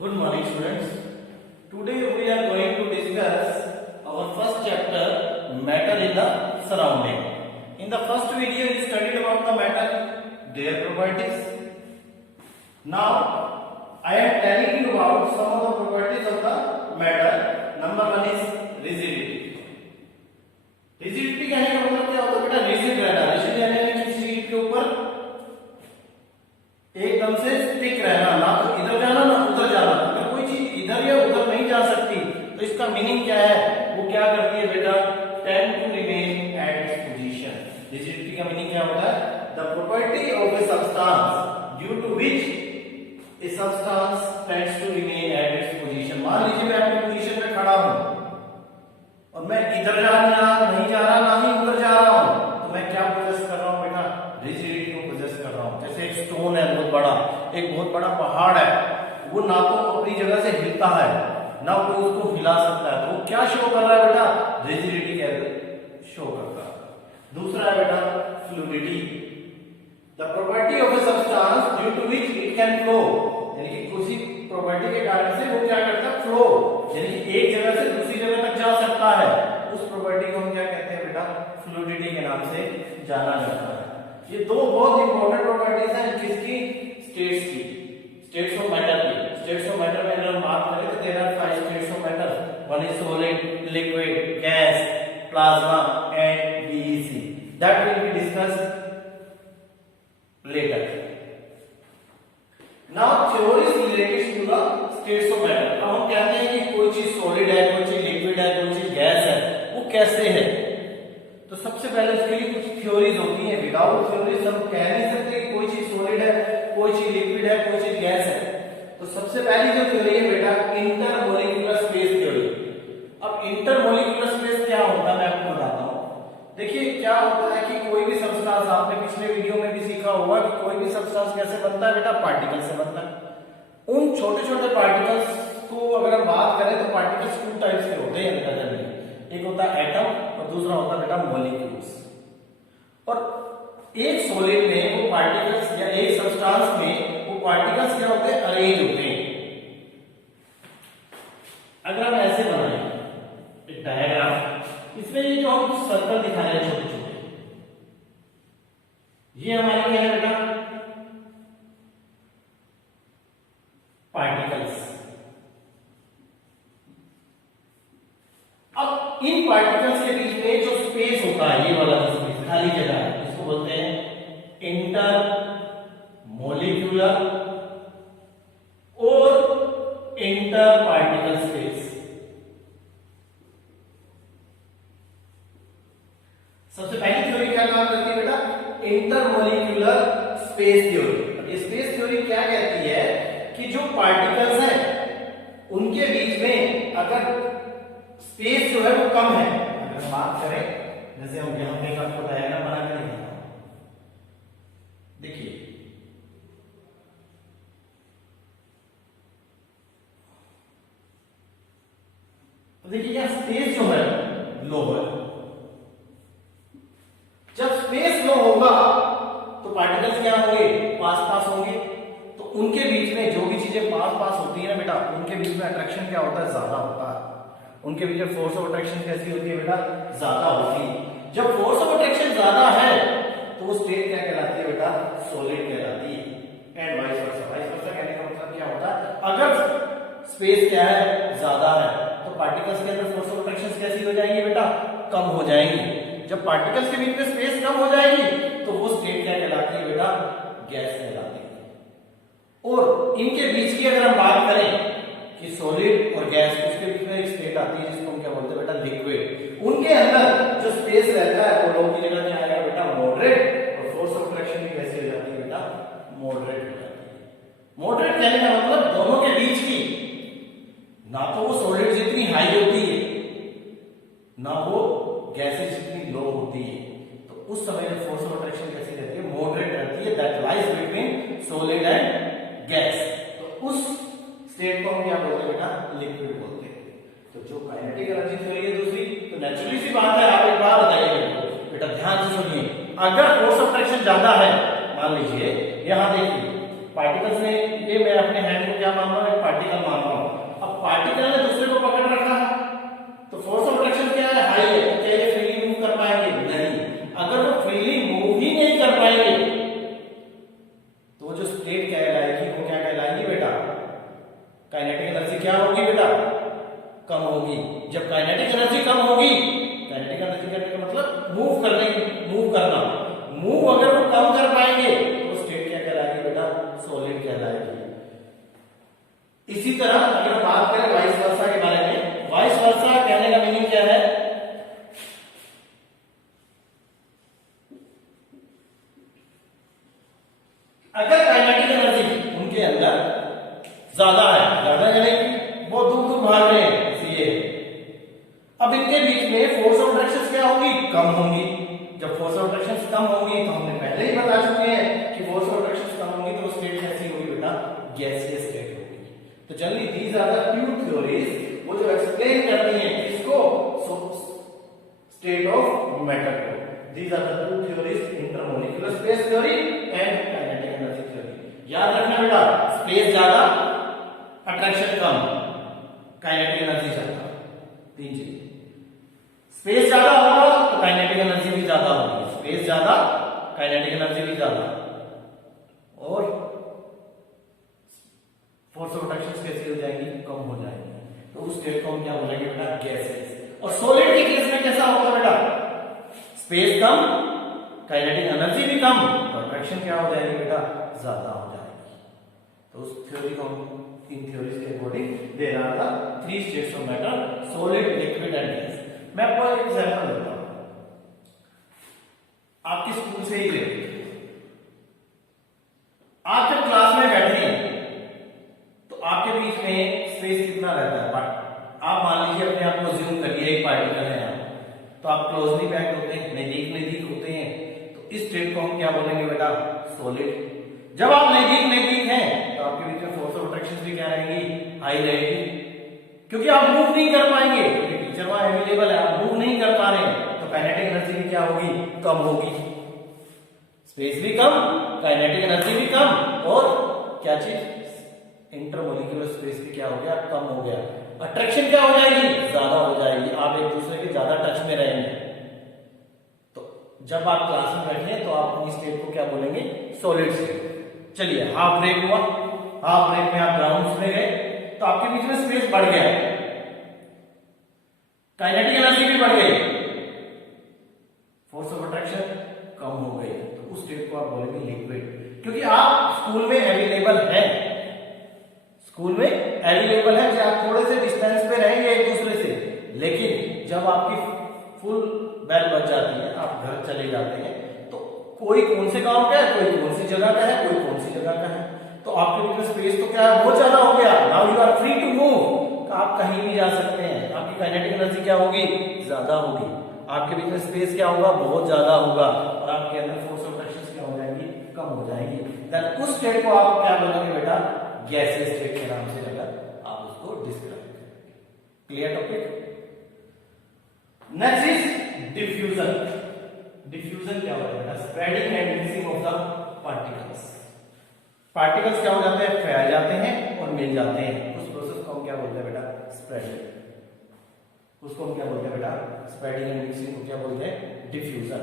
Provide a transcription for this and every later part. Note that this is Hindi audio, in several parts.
Good morning, students. Today we are going to discuss our first chapter, matter in the surrounding. In the first video, we studied about the matter, their properties. Now, I am telling you about some of the properties of the matter. Number one is rigidity. Rigidity कहने का मतलब क्या होता है बेटा? रिजिड रहना, रिजिड यानी किसी चीज के ऊपर एकदम से स्टिक रहना, ना तो इधर जाना ना उधर जाना। अगर कोई चीज इधर या उधर नहीं जा सकती तो इसका मीनिंग क्या है? वो क्या करती है बेटा? Tend to remain at its position. Rigidity का मीनिंग क्या होता है? The property of a substance due to which a substance tends to remain at its position. मान लीजिए मैं अपनी पोजीशन पे खड़ा हूं और मैं इधर नहीं जा रहा ना ही उधर जा रहा हूं, तो मैं क्या प्रोसेस कर रहा हूं बेटा? रिजिडिटी को प्रोसेस कर रहा हूं। जैसे एक स्टोन है बहुत बड़ा, एक बहुत बड़ा पहाड़ है, वो ना तो अपनी जगह से हिलता है ना कोई उसको हिला सकता है, तो वो क्या शो कर रहा है बेटा? रिजिडिटी कहते शो करता है। दूसरा है बेटा fluidity, the property of a substance due to which it can flow, यानी कि किसी प्रॉपर्टी के कारण से वो क्या करता है? फ्लो, यानी कि एक जगह से दूसरी जगह तक जा सकता है। उस प्रॉपर्टी को हम क्या कहते हैं बेटा? फ्लूइडिटी के नाम से जाना जाता है। ये दो बहुत इंपॉर्टेंट प्रॉपर्टीज हैं किसकी? स्टेट्स की, स्टेट्स ऑफ मैटर की। स्टेट्स ऑफ मैटर में अगर हम बात करें तो there are 5 states of matter. One is solid, liquid, gas, plasma and DEC. That will be discussed later. Now theories related to the states of matter. अब हम कहते हैं कि कोई चीज सॉलिड है, कोई चीज लिक्विड है, कोई चीज गैस है, वो कैसे है? तो सबसे पहले उसके लिए कुछ थ्योरीज होती हैं। विदाउट थ्योरीज हम कह नहीं सकते कि कोई चीज सॉलिड है, कोई चीज लिक्विड है, कोई चीज गैस है। तो सबसे पहली जो थ्योरी है बेटा, इंटरमोलिक्यूलर स्पेस थ्योरी। अब इंटरमोलिक्यूलर स्पेस क्या होता है मैं आपको बताता हूं। देखिए क्या होता है कि कोई भी सब्सटेंस, आपने पिछले वीडियो में भी सीखा होगा कि कोई भी सब्सटेंस कैसे बनता है बेटा? पार्टिकल से बनता है। उन छोटे छोटे पार्टिकल्स को अगर हम बात करें तो पार्टिकल्स 2 टाइप्स के होते हैं बेटा जनरली। एक होता है एटम और दूसरा होता है बेटा मॉलिक्यूल्स। और एक सॉलिड में वो पार्टिकल्स या एक सब्सटेंस में वो पार्टिकल्स क्या होते हैं? अरेंज होते हैं। अगर हम ऐसे बनाएं एक डायग्राम, इसमें ये जो हम सर्कल दिखा रहे हैं छोटे छोटे, ये हमारे क्या है बेटा? पार्टिकल्स। अब इन पार्टिकल्स के बीच में जो स्पेस होता है, ये वाला जो स्पेस, खाली जगह है, इसको बोलते हैं इंटर मॉलिक्यूलर और इंटर पार्टिकल स्पेस। सबसे पहली थ्योरी क्या काम करती है बेटा? Intermolecular space theory. ये स्पेस थ्योरी क्या कहती है कि जो पार्टिकल्स हैं उनके बीच में अगर स्पेस जो है वो कम है, अगर हम बात करें, जैसे हम यहां पे आपको डायग्राम बना के दिखाता हूं, देखिए तो देखिए यहां स्पेस जो है लो है। जब स्पेस लो होगा तो पार्टिकल्स क्या होंगे? पास पास होंगे। तो उनके बीच में जो भी चीजें पास पास होती है ना बेटा, उनके बीच में अट्रैक्शन क्या होता है? ज्यादा होता है। उनके बीच में फोर्स ऑफ अट्रैक्शन कैसी होती है बेटा? ज्यादा होती है। जब फोर्स ऑफ अट्रैक्शन ज्यादा है तो वो स्टेट क्या कहलाती है बेटा? सॉलिड कहलाती है। And vice versa. Vice versa कहने का मतलब क्या होता है? अगर स्पेस क्या है? ज्यादा है, तो पार्टिकल्स के अंदर फोर्स ऑफ अट्रैक्शन कैसी हो जाएंगी बेटा? कम हो जाएंगी। जब पार्टिकल्स के बीच में स्पेस कम हो जाएगी तो वो स्टेट क्या कहलाती है बेटा? गैस कहलाती है। और इनके बीच की अगर हम बात करें कि सॉलिड और गैस, उसके बीच में एक स्टेट आती है जिसको हम क्या बोलते हैं बेटा? लिक्विड। उनके अंदर जो स्पेस रहता है वो लो की जगह क्या आएगा बेटा? मॉडरेट। और फोर्स ऑफ अट्रैक्शन भी कैसी हो जाती है बेटा? मॉडरेट हो जाती है। मॉडरेट कहने का मतलब दोनों के बीच की, ना तो वो सॉलिड जितनी हाई होती है ना वो गैसेस जितनी लो होती है। तो उस समय जो फोर्स ऑफ अट्रैक्शन कैसी रहती है? मॉडरेट रहती है। That lies between solid and gas. तो उस स्टेट को हम क्या बोलते हैं बेटा? लिक्विड बोलते हैं। तो जो काइनेटिक एनर्जी थ्योरी है दूसरी, तो नेचुरली सी बात है, आप एक बात बताइए बेटा, ध्यान से सुनिए। अगर फोर्स ऑफ अट्रैक्शन ज्यादा है, मान लीजिए यहां देखिए पार्टिकल्स ने, ये मैं अपने हैंड को क्या मान रहा हूं, एक पार्टिकल मान रहा हूं। अब पार्टिकल ने दूसरे को पकड़ रखा है, तो फोर्स ऑफ अट्रैक्शन क्या है, हाई है। तो क्या ये फ्रीली मूव कर पाएंगे? नहीं। अगर वो फ्रीली मूव ही नहीं कर पाएंगे तो जो स्टेट कहलाएगी वो क्या कहलाएगी बेटा? काइनेटिक एनर्जी क्या होगी बेटा? कम होगी। जब काइनेटिक एनर्जी कम होगी, काइनेटिक एनर्जी करने का मतलब मूव करना, मूव अगर वो कम कर पाएंगे तो स्टेट क्या कहलाएगी बेटा? सॉलिड कहलाएगी। इसी तरह अगर बात करें वाइस वर्सा के बारे में, वाइस वर्सा कहने का मीनिंग क्या है? अगर काइनेटिक एनर्जी उनके अंदर ज्यादा है, ज्यादा यानी बहुत दूर दूर भाग रहे हैं, इसलिए अब इनके बीच में फोर्स ऑफ अट्रैक्शन क्या होगी? कम होंगी। जब फोर्स ऑफ अट्रैक्शन कम होंगी तो हमने पहले ही बता चुके हैं कि फोर्स ऑफ अट्रैक्शन कम होंगी तो स्टेट कैसी होगी बेटा? गैसियस स्टेट होगी। तो generally these are the two theories वो जो एक्सप्लेन करती हैं इसको, स्टेट ऑफ मैटर को। These are the two theories, intermolecular space theory and kinetic energy theory. याद रखना बेटा, स्पेस ज्यादा, अट्रैक्शन कम, काइनेटिक एनर्जी ज्यादा। तीन चीज, स्पेस ज्यादा होगा तो काइनेटिक एनर्जी भी ज्यादा होगी, स्पेस ज्यादा काइनेटिक एनर्जी भी ज्यादा, और फोर्स ऑफ अट्रैक्शन कैसी हो जाएगी? कम हो जाएगी। तो उस स्टेट को हम क्या बोलेंगे बेटा? गैसेस। और सॉलिड के केस में कैसा होगा बेटा? स्पेस कम, काइनेटिक एनर्जी भी कम, और अट्रैक्शन क्या हो जाएगी बेटा? ज्यादा हो जाएगी। तो उस थ्योरी को हम, इन थ्योरीज के according there are the three states of matter, solid, liquid and gas. मैं आपको एक एग्जांपल देता हूं, आपके स्कूल से ही लेते। आप जब क्लास में बैठे हैं तो आपके बीच में स्पेस कितना रहता है? बट आप मान लीजिए, अपने आप को ज्यूम करिए एक पार्टिकल है यहाँ, तो आप क्लोजली पैक्ड होते हैं, नजदीक होते हैं, तो इस स्टेट को हम क्या बोलेंगे बेटा? सॉलिड। जब आप नजदीक हैं तो आपके बीच में फोर्स ऑफ अट्रैक्शन भी क्या रहेगी? हाई रहेगी, क्योंकि आप मूव नहीं कर पाएंगे, क्योंकि टीचर वहां अवेलेबल है, आप मूव नहीं कर पा रहे हैं, तो काइनेटिक एनर्जी भी क्या होगी? कम होगी। स्पेस भी कम, काइनेटिक एनर्जी भी कम, और क्या चीज? इंटरमोलिकुलर स्पेस भी क्या हो गया? कम हो गया। अट्रैक्शन क्या हो जाएगी? ज्यादा हो जाएगी, आप एक दूसरे के ज्यादा टच में रहेंगे। तो जब आप क्लास में बैठे तो आप अपनी स्टेट को क्या बोलेंगे? Solid state. चलिए, हाफ ब्रेक हुआ, हाफ ब्रेक में आप ग्राउंड्स में गए तो आपके बीच में स्पेस बढ़ गया, काइनेटिक एनर्जी भी बढ़ गई, फोर्स ऑफ अट्रैक्शन कम हो गई, तो उस स्टेट को आप बोलेंगे लिक्विड। क्योंकि आप स्कूल में अवेलेबल है, स्कूल में अवेलेबल है, चाहे आप थोड़े से डिस्टेंस पे रहेंगे एक दूसरे से, लेकिन जब आपकी फुल बेल बज जाती है, आप घर चले जाते हैं, तो कोई कौन से गांव का है, कोई कौन सी जगह का है, कोई कौन सी जगह का है, तो आपके बीच में स्पेस तो क्या है? बहुत ज्यादा हो गया। Now you are free to move, आप कहीं भी जा सकते हैं, आपकी काइनेटिक एनर्जी क्या होगी? ज्यादा होगी। आपके बीच में स्पेस क्या होगा? बहुत ज्यादा होगा, और आपके अंदर फोर्स ऑफ अट्रैक्शन क्या हो जाएगी? कम हो जाएगी। देन उस स्टेट को आप क्या बोलेंगे बेटा? गैसियस स्टेट के नाम से अगर आप उसको डिस्क्राइब करेंगे। Clear topic? Next is diffusion. Diffusion क्या होता है बेटा? Spreading and mixing of the particles. Particles क्या हो जाते हैं? फैल जाते हैं और मिल जाते हैं। उस प्रोसेस को हम क्या बोलते हैं बेटा? स्प्रेडिंग। उसको हम क्या बोलते हैं बेटा? स्प्रेडिंग एंड मिक्सिंग को क्या बोलते हैं? डिफ्यूजन।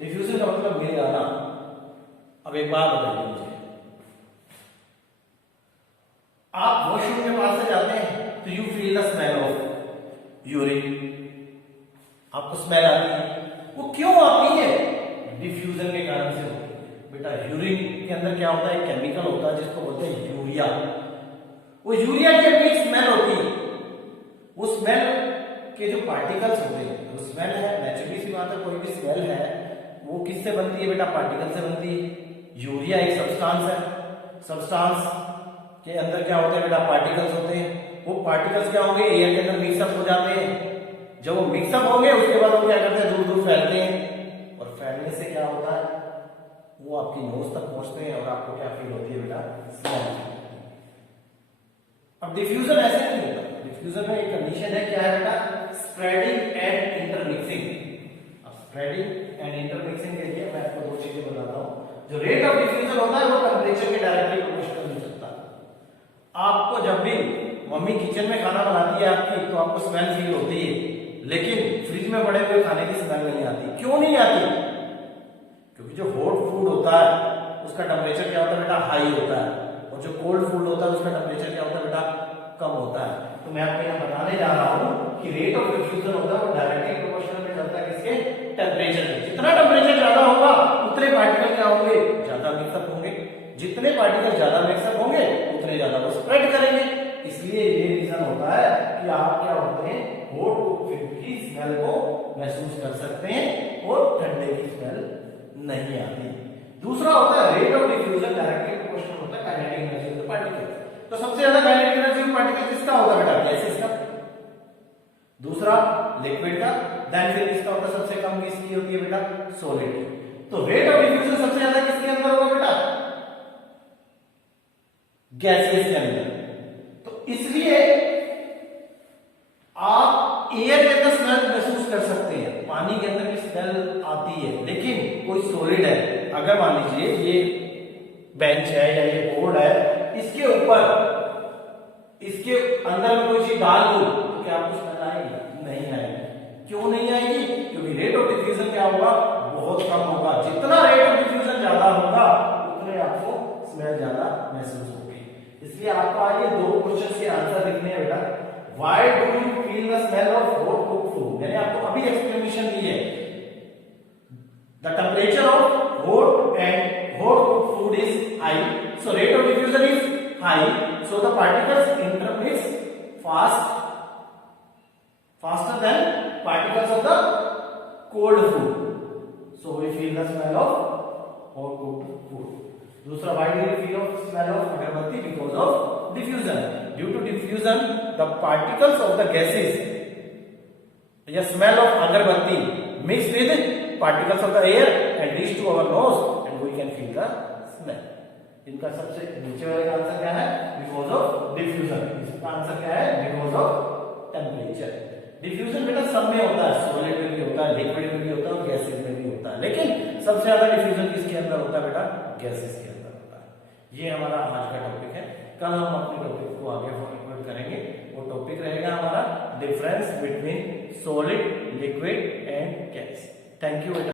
डिफ्यूजन का मतलब मिल जाना। अब एक बात बताइए मुझे, आप वॉशरूम के पास से जाते हैं तो you feel the smell of urine, आपको स्मेल आती है। वो क्यों आती है? डिफ्यूजन के कारण से होती है बेटा। यूरिन के अंदर क्या होता है? केमिकल होता है जिसको बोलते हैं यूरिया। वो यूरिया की अपनी स्मेल होती है। वो स्मेल के जो पार्टिकल्स होते हैं, वो स्मेल है, नेचुरली सी बात है, कोई भी स्मेल है वो किससे बनती है बेटा? पार्टिकल से बनती है। यूरिया एक सब्सटेंस है, सब्सटेंस के अंदर क्या होते हैं बेटा? पार्टिकल्स होते हैं। वो पार्टिकल्स क्या होंगे? एयर के अंदर मिक्सअप हो जाते हैं। जब वो मिक्सअप होंगे उसके बाद वो क्या करते हैं? दूर दूर फैलते हैं, और फैलने से क्या होता है? वो आपकी नोज तक पहुंचते हैं, और आपको क्या फील होती है बेटा? स्मेल। अब डिफ्यूजन ऐसे नहीं होता। डिफ्यूजन में एक कंडीशन है, क्या है बेटा? Spreading and intermixing. अब स्प्रेडिंग एंड इंटरमिक्सिंग के लिए मैं आपको दो चीजें बताता हूं। जो रेट ऑफ डिफ्यूजन होता है वो टेंपरेचर के डायरेक्टली प्रोपोर्शनल मम्मी किचन में खाना बनाती है आपकी तो आपको स्मेल फील होती है, लेकिन फ्रिज में पड़े हुए खाने की स्मेल नहीं आती। क्यों नहीं आती? क्योंकि जो हॉट फूड होता है उसका टेम्परेचर क्या होता है बेटा, हाई होता है, और जो कोल्ड फूड होता है उसका टेम्परेचर क्या होता है बेटा, कम होता है। तो मैं आपको यहाँ बताने जा रहा हूँ कि रेट ऑफ डिफ्यूजन होता है वो डायरेक्टली प्रोपोर्शनल में चलता है किसके, टेम्परेचर में। जितना टेम्परेचर ज्यादा होगा उतने पार्टिकल क्या होंगे, ज्यादा मिक्सअप होंगे। जितने पार्टिकल ज्यादा मिक्सअप होंगे उतने ज्यादा वो स्प्रेड करेंगे। इसलिए ये रीजन होता है कि आप क्या होते हैं, हॉट फूड की स्मेल को महसूस कर सकते हैं और ठंडे की स्मेल नहीं आती। दूसरा होता है rate of diffusion directly proportional होता है kinetic energy of the particle. तो सबसे ज्यादा काइनेटिक एनर्जी ऑफ पार्टिकल किसका होगा बेटा, गैसेस का। दूसरा लिक्विड का। देन फिर किसका होता है, सबसे कम किसकी होती है बेटा, सॉलिड की। तो रेट ऑफ डिफ्यूजन सबसे ज्यादा किसके अंदर होगा बेटा, गैसेस के अंदर। तो इसलिए आप एयर के अंदर स्मेल महसूस कर सकते हैं, पानी के अंदर भी स्मेल आती है, लेकिन कोई सॉलिड है, अगर मान लीजिए ये बेंच है या ये बोर्ड है, इसके ऊपर इसके अंदर में कोई चीज डाल दूं तो क्या आपको स्मेल आएगी, नहीं आएगी। क्यों नहीं आएगी, क्योंकि रेट ऑफ डिफ्यूजन क्या होगा, बहुत कम होगा। जितना रेट ऑफ डिफ्यूजन ज्यादा होगा उतने आपको स्मेल ज्यादा महसूस होगी। इसलिए आपको आइए दो क्वेश्चन के आंसर लिखने हैं बेटा। Why do you feel the smell of hot cook food, मैंने आपको अभी एक्सप्लेनेशन दी है। The temperature of hot and hot cook food is high, so rate of diffusion is high, so the particles intermix faster than particles of the cold food, so we feel the smell of hot cooked food. दूसरा, why do you feel of smell of agarbatti, because of diffusion. Due to diffusion the particles of the gases, the smell of agarbatti mixed with particles of the air and reach to our nose and we can feel the smell. इनका सबसे नीचे वाले का आंसर क्या है, बिकॉज ऑफ डिफ्यूजन। इसका आंसर क्या है, बिकॉज ऑफ टेम्परेचर। डिफ्यूजन बेटा सब में होता है, सॉलिड में भी होता है, लिक्विड में भी होता है और गैसेस में भी होता है, लेकिन सबसे ज्यादा डिफ्यूजन किसके अंदर होता है बेटा, गैसेस के अंदर होता है। ये हमारा आज का टॉपिक है। कल हम अपने टॉपिक को आगे फॉरवर्ड करेंगे। वो टॉपिक रहेगा हमारा difference between solid, liquid and gas. Thank you बेटा।